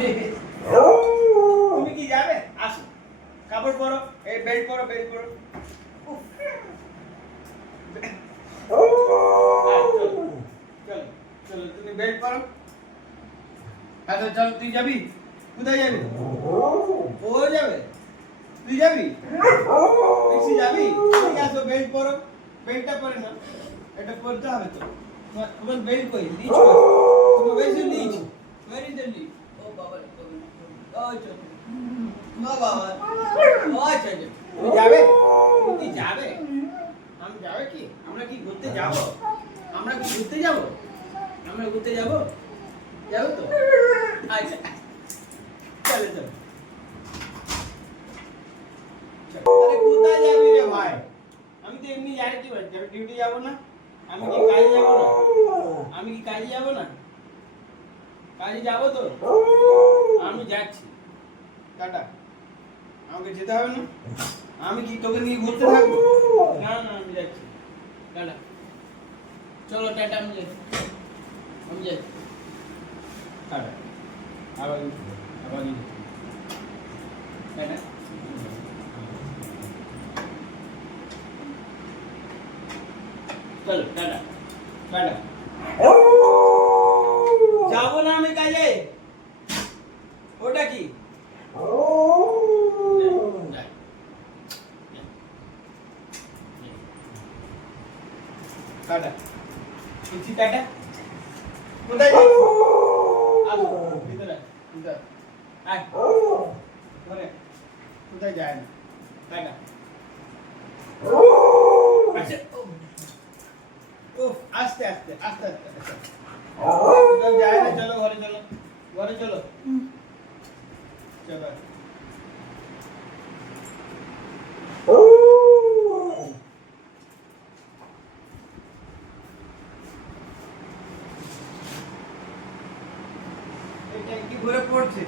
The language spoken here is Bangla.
তুমি কি যাবে? আসো, কাপড় পরো, এই বেল্ট পরো, বেল্ট পরো। চলো চলো, তুমি বেল্ট পরো। আচ্ছা চল, তুই যাবি? কোথায় যাবি? ও যাবে, তুই যাবি? দেখছি যাবি। ঠিক আছে, বেল্ট পরো। বেল্টটা পরে না, এটা পরতে হবে তো। তোমার বেল্ট কই? নিচ কই? তোমার বেশি নিচ। Where is the lead? ও বাবা, ও চল। ও বাবা, ও চল। তুমি যাবে? তুমি কি যাবে? আমি যাবে কি? আমরা কি ঘুরতে যাব? আমরা কি ঘুরতে যাব? আমরা ঘুরতে যাব? যাবো তো? আচ্ছা, চলো চলো। আরে কোথায় যাবি রে ভাই? আমি তো এমনি যাই, কি বলছি, আমি ডিউটি যাব না? আমি কি কাজে যাব না? আমি কি কাজে যাব না? কাজে যাব তো? আমি যাচ্ছি, টাটা। আমাকে যেতে হবে না? আমি কি তোকে নিয়ে ঘুরতে থাকবো? না না, আমি যাচ্ছি, টাটা। চলো টাটা, আমি যাচ্ছি, আমি যাচ্ছি, টাটা। আবার আবার টাটা। চলো টাটা, টাটা। যাবো না আমি কাজে। ওটা কি? টাটা, কিছু টাটা। কোথায় যাচ্ছি? আসো ভিতরে, ভিতরে আয়। ঘরে কোথায় যায় না, টাটা। আচ্ছা, আস্তে আস্তে আস্তে আস্তে আস্তে। কোথাও যায় না, চলো ঘরে, চলো ঘরে, চলো চলো। এই ট্যাঙ্কি ভরে পড়ছে।